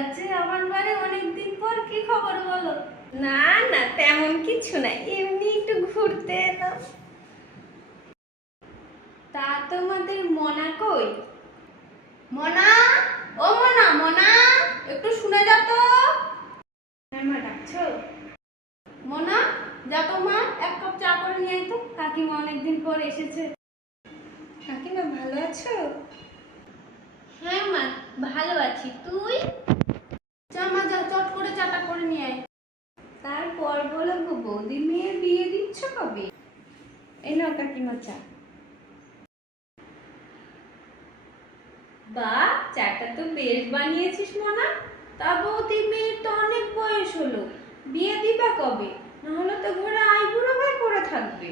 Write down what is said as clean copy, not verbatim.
লাগছে আমার বাড়ি অনেকদিন পর। কি খবর বলো? না না, তেমন কিছু না, এমনি একটু ঘুরতে এলাম। তা তোমাদের মনা কই? মনা, ও মনা, মনা একটু শুনে যা তো। হ্যাঁ মা, ডাকছো? মনা, যা তো মা, এক কাপ চা করে নিয়ে আয় তো। কাকিমা অনেকদিন পর এসেছে। কাকিমা ভালো আছো? হ্যাঁ মা, ভালো আছি। তুই? যা মা, যা চট করে চাটা করে নিয়ে আয়। তারপর বলো গো বৌদি, মেয়ের বিয়ে দিচ্ছ কবে? এই নাও কাকিমা চা। বাহ, চাটা তো বেশ বানিয়েছিস মনা। তা বৌদি, মেয়ের তো অনেক বয়স হলো, বিয়ে দিবা কবে? নাহলে তো ঘরে আইবুড়ো হয়ে পড়ে থাকবে।